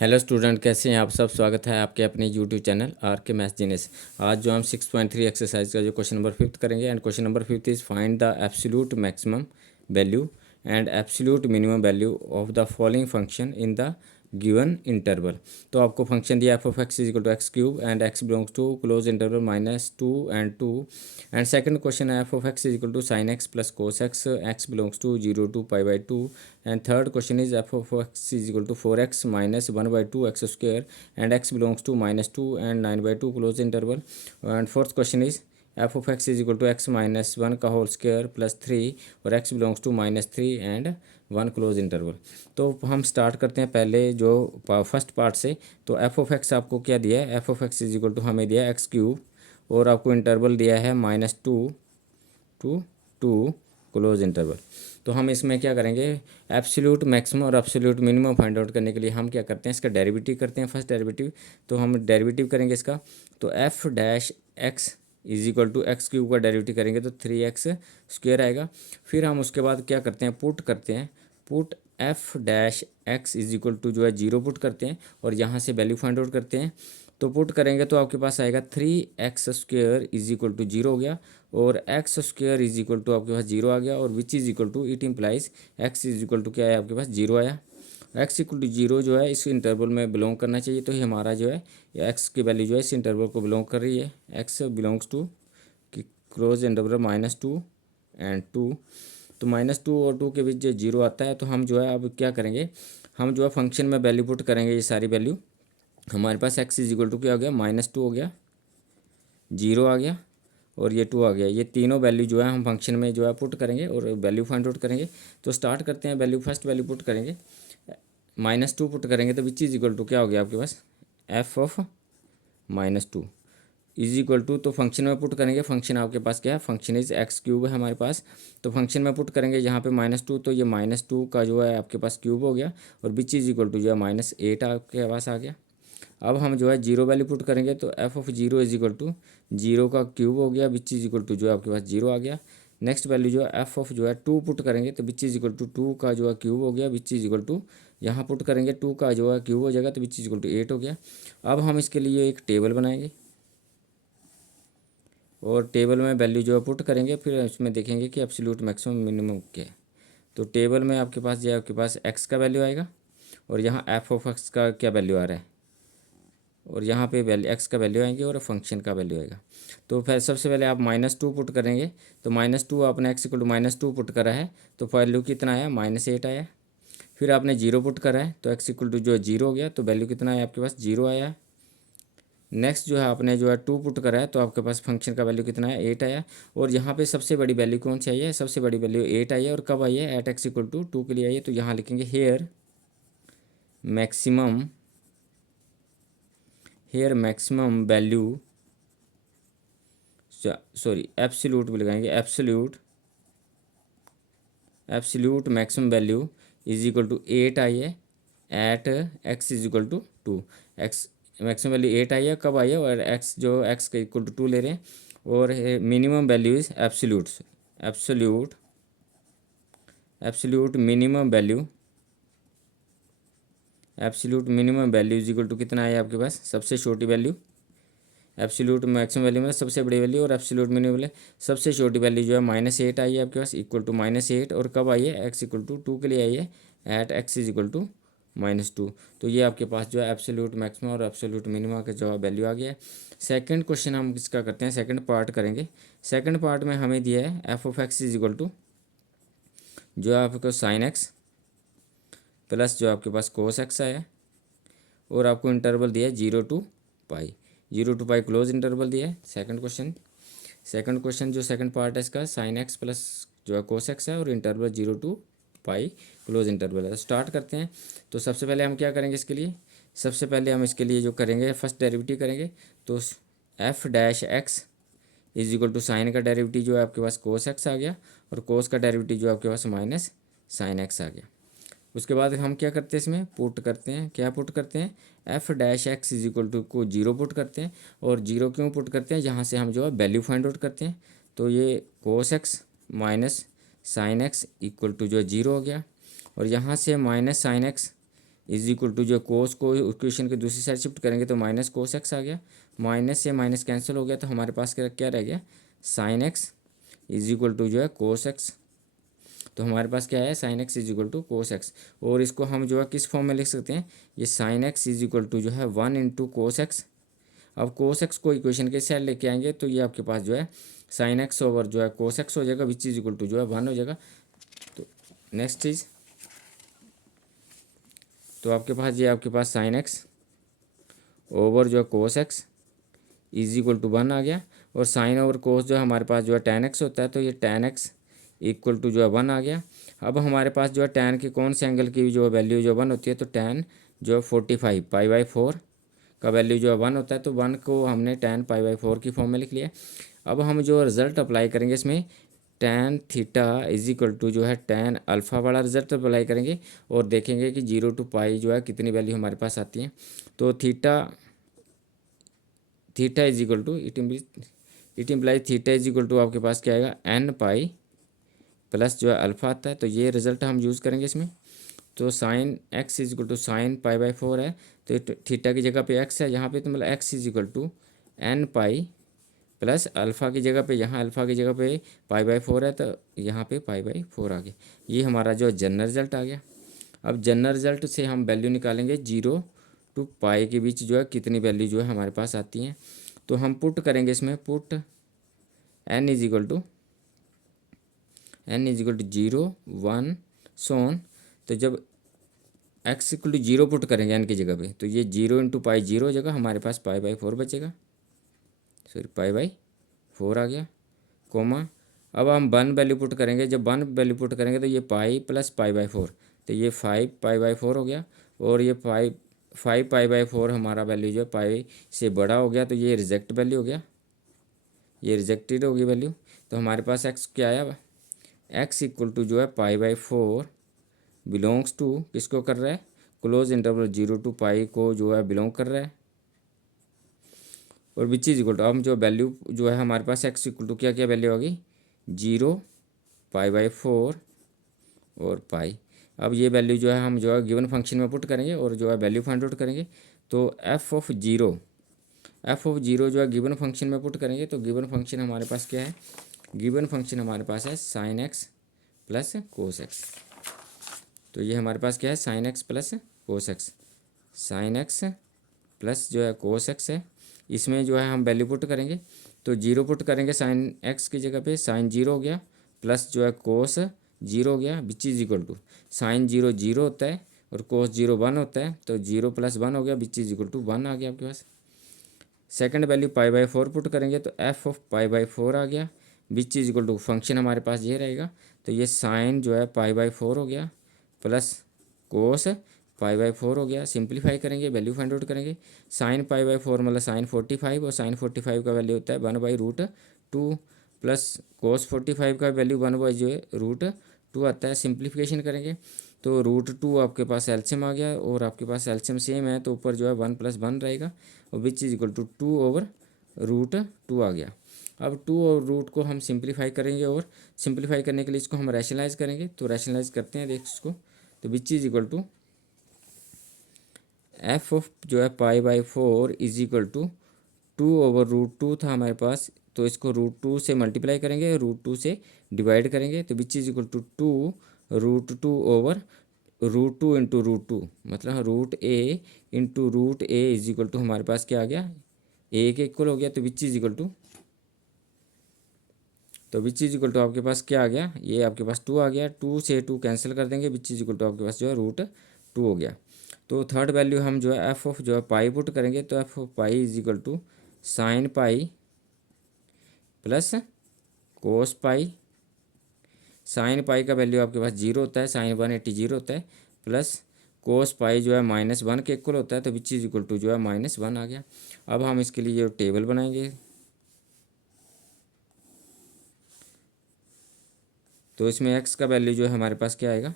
Hello student, कैसे हैं आप सब। स्वागत है आपके अपने यूट्यूब चैनल आर के मैथ जीनियस। आज जो हम 6.3 एक्सरसाइज का जो क्वेश्चन नंबर 5 करेंगे, and question number 5 is find the absolute maximum value and absolute minimum value of the following function in the given interval. तो आपको फंक्शन दिया f of x is equal to x cube and x belongs to close interval -2 and 2। And second question है f of x is equal to sine x plus cos x, x belongs to 0 to π/2। And third question is f of x is equal to 4x minus 1/2 x square and x belongs to -2 and 9/2 close interval। And fourth question is f of x is equal to x minus 1 का whole square plus 3 और x belongs to -3 and 1 close interval. तो हम start करते हैं पहले जो first part से। तो f of x आपको क्या दिया है, f of x is equal to हमें दिया है एक्स क्यूब और आपको इंटरवल दिया है -2 to 2 क्लोज इंटरवल। तो हम इसमें क्या करेंगे, एब्सोल्यूट मैक्सिमम और एब्सोल्यूट मिनिमम फाइंड आउट करने के लिए हम क्या करते हैं, इसका डेरिवेटिव करते हैं। फर्स्ट डेरिवेटिव तो हम डेरिवेटिव करेंगे इसका, तो f dash x is equal to x cube का डेरिवेटिव करेंगे तो 3x स्क्वायर आएगा। फिर हम उसके बाद क्या करते हैं, पुट करते हैं, put f dash x is equal to जो है 0 पुट करते हैं और यहाँ से वैल्यू फाइंड आउट करते हैं। तो पुट करेंगे तो आपके पास आएगा 3x square is equal to 0 हो गया और x square is equal to आपके पास 0 आ गया और which is equal to it implies x is equal to क्या है आपके पास 0 आया। एक्स इक्वल टू 0 जो है इस इंटरवल में बिलोंग करना चाहिए, तो ये हमारा जो है एक्स की वैल्यू जो है इस इंटरवल को बिलोंग कर रही है। X belongs to close interval -2 and 2। तो -2 और 2 के बीच जो 0 आता है, तो हम जो है अब क्या करेंगे, हम जो है फंक्शन में वैल्यू पुट करेंगे। ये सारी वैल्यू हमारे पास एक्स इज इक्वल टू क्या हो गया, -2 हो गया, 0 आ गया और ये 2 आ गया। ये तीनों वैल्यू जो है हम फंक्शन में जो है पुट करेंगे और वैल्यू फाइंड आउट करेंगे। तो स्टार्ट करते हैं, वैल्यू फर्स्ट वैल्यू पुट करेंगे, -2 पुट करेंगे तो विच इज इक्वल टू क्या हो गया आपके पास, f of -2 is equal to, तो फंक्शन में पुट करेंगे। फंक्शन आपके पास क्या है, फंक्शन इज एक्स क्यूब है हमारे पास। तो फंक्शन में पुट करेंगे यहाँ पे -2, तो ये -2 का जो है आपके पास क्यूब हो गया और विच इज इक्वल टू जो है -8 आपके पास आ गया। अब हम जो है 0 वैल्यू पुट करेंगे तो f of 0 is equal to 0 का क्यूब हो गया, विच इज इक्वल टू जो है आपके पास 0 आ गया। नेक्स्ट वैल्यू जो है एफ ऑफ जो है 2 पुट करेंगे तो विच इज इक्वल टू 2 का जो है क्यूब हो गया, विच इज इक्वल टू यहाँ पुट करेंगे 2 का जो है क्यूब हो जाएगा तो विच इज इक्वल टू 8 हो गया। अब हम इसके लिए एक टेबल बनाएंगे और टेबल में वैल्यू जो है पुट करेंगे, फिर उसमें देखेंगे कि एब्सोल्यूट मैक्सिमम मिनिमम क्या है। तो टेबल में आपके पास जो है आपके पास एक्स का वैल्यू आएगा और यहाँ एफ ऑफ एक्स का क्या वैल्यू आ रहा है और यहाँ पे वैल्यू एक्स का वैल्यू आएंगे और फंक्शन का वैल्यू आएगा। तो फिर सबसे पहले आप -2 पुट करेंगे, तो -2 आपने एक्स इक्वल टू -2 पुट करा है तो वैल्यू कितना आया, -8 आया। फिर आपने 0 पुट करा है तो एक्स इक्वल टू जो 0 हो गया तो वैल्यू कितना आया आपके पास, 0 आया। नेक्स्ट जो है आपने जो है 2 पुट करा है तो आपके पास फंक्शन का वैल्यू कितना है, 8 आया। और यहाँ पे सबसे बड़ी वैल्यू कौन सी आई है, सबसे बड़ी वैल्यू 8 आई है। और कब आई है, एट एक्स इक्वल टू 2 के लिए आई है। तो यहाँ लिखेंगे here maximum value, sorry absolute भी लगाएंगे, absolute maximum value is equal to 8 आई है at x is equal to 2। X maximum value 8 आई है, कब आई है, और एक्स जो एक्स का इक्वल टू 2 ले रहे हैं। और minimum value is absolute minimum value is equal to कितना है आपके पास, सबसे छोटी वैल्यू, एब्सोल्यूट मैक्सिमम वैल्यू में सबसे बड़ी वैल्यू और एब्सोल्यूट मिनिमम वैल्यू सबसे छोटी वैल्यू जो है -8 आई है आपके पास, इक्वल टू -8। और कब आई है, एक्स इक्वल टू 2 के लिए आई है, at x is equal to -2। तो ये आपके पास जो है एब्सोल्यूट मैक्सिमम और एब्सोल्यूट मिनिमम का जो वैल्यू आ गया है। सेकंड क्वेश्चन हम इसका करते हैं, सेकंड पार्ट करेंगे। सेकंड पार्ट में हमें दिया है f of x is equal to जो है आपको साइन एक्स प्लस जो आपके पास कोस एक्स आया और आपको इंटरवल दिया है 0 to π क्लोज इंटरवल दिया है। सेकंड क्वेश्चन जो सेकंड पार्ट है इसका साइन एक्स प्लस जो है कोस एक्स है और इंटरवल 0 to π क्लोज इंटरवल है। तो स्टार्ट करते हैं। तो सबसे पहले हम क्या करेंगे इसके लिए, सबसे पहले हम इसके लिए जो करेंगे फर्स्ट डेरिवेटिव करेंगे। तो f dash x is equal to sine का डेरिवेटिव जो है आपके पास कोस एक्स आ गया और कोस का डेरिवेटिव जो है आपके पास माइनस साइन एक्स आ गया। उसके बाद हम क्या करते हैं, इसमें पुट करते हैं, क्या पुट करते हैं, f dash x is equal to को 0 पुट करते हैं। और 0 क्यों पुट करते हैं, यहाँ से हम जो है वैल्यू फाइंड आउट करते हैं। तो ये cos x minus sine x equal to जो है 0 हो गया और यहाँ से minus sine x is equal to जो कोस को इक्वेशन के दूसरी साइड शिफ्ट करेंगे तो माइनस कोस एक्स आ गया, माइनस से माइनस कैंसिल हो गया, तो हमारे पास क्या रह गया, sine x is equal to जो है कोस एक्स। तो हमारे पास क्या है, sine x is equal to cos x. और इसको हम जो है किस फॉर्म में लिख सकते हैं, ये sine x is equal to जो है 1 इंटू कोस एक्स। अब कोस एक्स को इक्वेशन के साइड लेके आएंगे तो ये आपके पास जो है साइन एक्स ओवर जो है कोस एक्स हो जाएगा, विच इज इक्वल टू जो है 1 हो जाएगा। तो नेक्स्ट चीज़, तो आपके पास ये आपके पास साइन एक्स ओवर जो है cos x is equal to 1 आ गया। और साइन ओवर कोस जो है हमारे पास जो है टेन एक्स होता है, तो ये टेन एक्स इक्वल टू जो है 1 आ गया। अब हमारे पास जो है टेन की कौन से एंगल की जो वैल्यू जो 1 होती है, तो टेन जो है 45 पाई बाई 4 का वैल्यू जो है 1 होता है, तो 1 को हमने टेन पाई बाई 4 की फॉर्म में लिख लिया। अब हम जो रिजल्ट अप्लाई करेंगे इसमें, tan theta is equal to जो है टेन अल्फ़ा वाला रिजल्ट अप्लाई करेंगे और देखेंगे कि 0 टू पाई जो है कितनी वैल्यू हमारे पास आती है। तो theta is equal to it implies theta is equal to आपके पास क्या आएगा, एन पाई प्लस जो है अल्फ़ा आता है, तो ये रिजल्ट हम यूज़ करेंगे इसमें। तो sine x is equal to sine pi by 4 है, तो थीटा की जगह पे एक्स है यहाँ पे, तो मतलब x is equal to n pi plus alpha की जगह पे, यहाँ अल्फ़ा की जगह पे पाई बाई 4 है, तो यहाँ पे पाई बाई 4 आ गया। ये हमारा जो जनरल रिजल्ट आ गया। अब जनरल रिजल्ट से हम वैल्यू निकालेंगे 0 टू पाई के बीच जो है कितनी वैल्यू जो है हमारे पास आती हैं। तो हम पुट करेंगे इसमें, put n is equal to 0 1 so on. तो जब एक्स इक्वल टू 0 पुट करेंगे एन की जगह पे, तो ये 0 इंटू पाई 0 हो जाएगा, हमारे पास पाई बाई 4 बचेगा, सॉरी पाई बाई 4 आ गया, कोमा। अब हम 1 वैल्यू पुट करेंगे, जब 1 वैल्यू पुट करेंगे तो ये पाई प्लस पाई बाई 4, तो ये 5 पाई बाई 4 हो गया। और ये 5 पाई बाई 4 हमारा वैल्यू जो है पाई से बड़ा हो गया, तो ये रिजेक्ट वैल्यू हो गया, ये रिजेक्टेड होगी वैल्यू। तो हमारे पास एक्स क्या आया, एक्स इक्वल टू जो है पाई बाई 4 बिलोंग्स टू किसको कर रहा है, क्लोज इंटरवल 0 टू पाई को जो है बिलोंग कर रहा है। और विच इज इक्वल टू, अब जो वैल्यू जो है हमारे पास एक्स इक्वल टू क्या क्या वैल्यू होगी, 0 पाई बाई 4 और पाई। अब ये वैल्यू जो है हम जो है गिवन फंक्शन में पुट करेंगे और जो है वैल्यू फाइंड आउट करेंगे। तो एफ ऑफ जीरो जो है गिवन फंक्शन में पुट करेंगे, तो गिवन फंक्शन हमारे पास क्या है, गिवन फंक्शन हमारे पास है sine x plus cos x. तो ये हमारे पास क्या है, sine x plus cos x, sign x plus जो है कोस एक्स है। इसमें जो है हम वैल्यू पुट करेंगे, तो 0 पुट करेंगे साइन एक्स की जगह पे, साइन 0 हो गया प्लस जो है कोस 0 हो गया, which is equal to sine 0 0 होता है और कोस 0 1 होता है, तो 0 प्लस 1 हो गया, विच इज इक्वल टू 1 आ गया आपके पास। Second value pi by 4 put करेंगे, तो एफ ऑफ पाई बाई 4 आ गया, which is equal to function हमारे पास ये रहेगा, तो ये साइन जो है पाई बाई 4 हो गया प्लस कोस पाई बाई 4 हो गया। सिंप्लीफाई करेंगे, वैल्यू फाइंड आउट करेंगे, साइन पाई बाई 4 मतलब साइन 45 और साइन 45 का वैल्यू होता है 1/√2 प्लस कोस 45 का वैल्यू 1/√2 आता है। सिंप्लीफिकेशन करेंगे तो √2 आपके पास एलसीएम आ गया और आपके पास एलसीएम सेम है, तो ऊपर जो है 1 + 1 रहेगा और विच इज इक्वल टू 2/√2 आ गया। अब 2 और रूट को हम सिंप्लीफाई करेंगे और सिंप्लीफाई करने के लिए इसको हम रैशनलाइज करेंगे, तो रैशनलाइज करते हैं देख इसको, तो which is equal to f of जो है pi by 4 is equal to 2/√2 था हमारे पास, तो इसको √2 से मल्टीप्लाई करेंगे, √2 से डिवाइड करेंगे, तो which is equal to 2√2 into √2 मतलब √a into √a is equal to हमारे पास क्या आ गया, a के इक्वल हो गया, तो विच इज इक्वल टू आपके पास क्या आ गया, ये आपके पास 2 आ गया, 2 से 2 कैंसिल कर देंगे, विच इज इक्वल टू आपके पास जो है √2 हो गया। तो थर्ड वैल्यू हम जो है एफ ऑफ जो है पाई पुट करेंगे, तो f of pi is equal to sine pi plus cos pi. Sine pi का वैल्यू आपके पास 0 होता है, साइन 180 0 होता है, प्लस कोस पाई जो है -1 के इक्वल होता है, तो विच इज इक्वल टू जो है -1 आ गया। अब हम इसके लिए जो टेबल बनाएंगे, तो इसमें एक्स का वैल्यू जो है हमारे पास क्या आएगा,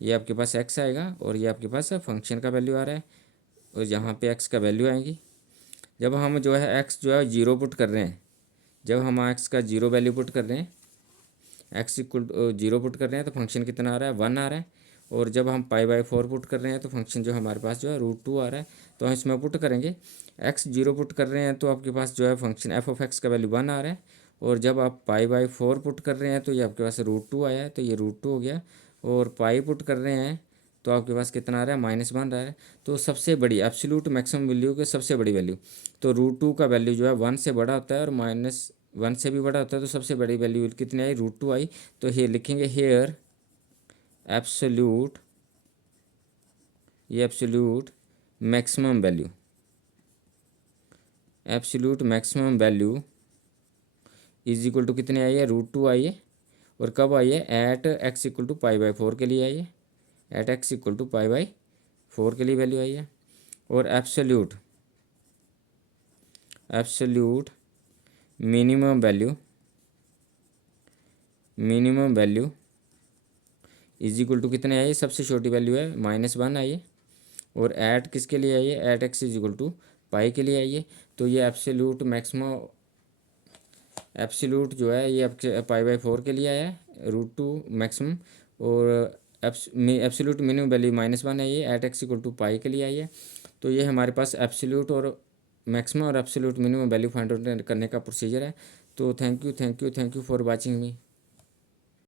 ये आपके पास एक्स आएगा और ये आपके पास फंक्शन का वैल्यू आ रहा है और यहाँ पे एक्स का वैल्यू आएगी। जब हम जो है एक्स जो है 0 पुट कर रहे हैं, जब हम एक्स का 0 वैल्यू पुट कर रहे हैं, एक्स इक्वल 0 पुट कर रहे हैं, तो फंक्शन कितना आ रहा है, 1 आ रहा है। और जब हम पाई बाई 4 पुट कर रहे हैं तो फंक्शन जो हमारे पास जो है √2 आ रहा है, तो हम इसमें पुट करेंगे। x0 पुट कर रहे हैं तो आपके पास जो है फंक्शन f(x) का वैल्यू 1 आ रहा है, और जब आप पाई बाई 4 पुट कर रहे हैं तो ये आपके पास √2 आया है, तो ये √2 हो गया। और पाई पुट कर रहे हैं तो आपके पास कितना आ रहा है, -1 रहा है। तो सबसे बड़ी एब्सोल्यूट मैक्सिमम वैल्यू की सबसे बड़ी वैल्यू, तो √2 का वैल्यू जो है 1 से बड़ा होता है और -1 से भी बड़ा होता है, तो सबसे बड़ी वैल्यू कितनी आई, √2 आई। तो ये लिखेंगे हेयर एब्सोल्यूट, ये absolute maximum value, absolute maximum value is equal to कितने आई है, √2 आई है। और कब आई है, at x equal to pi by 4 के लिए आई है, at x equal to pi by 4 के लिए वैल्यू आई है। और absolute, absolute minimum value, minimum value is equal to कितने आई है, सबसे छोटी वैल्यू है -1 आई है। और ऐट किसके लिए आई है, at x is equal to pi के लिए आई है। तो ये एब्सोल्यूट मैक्सिमम, एब्सोल्यूट जो है ये आपके पाई बाई 4 के लिए आया है, √2 मैक्सिमम। और एब्सोल्यूट मिनिमम वैल्यू -1 आई है, at x equal to pi के लिए आई है। तो ये हमारे पास एब्सोल्यूट और मैक्सिमम और absolute minimum value find out करने का प्रोसीजर है। तो thank you for watching me.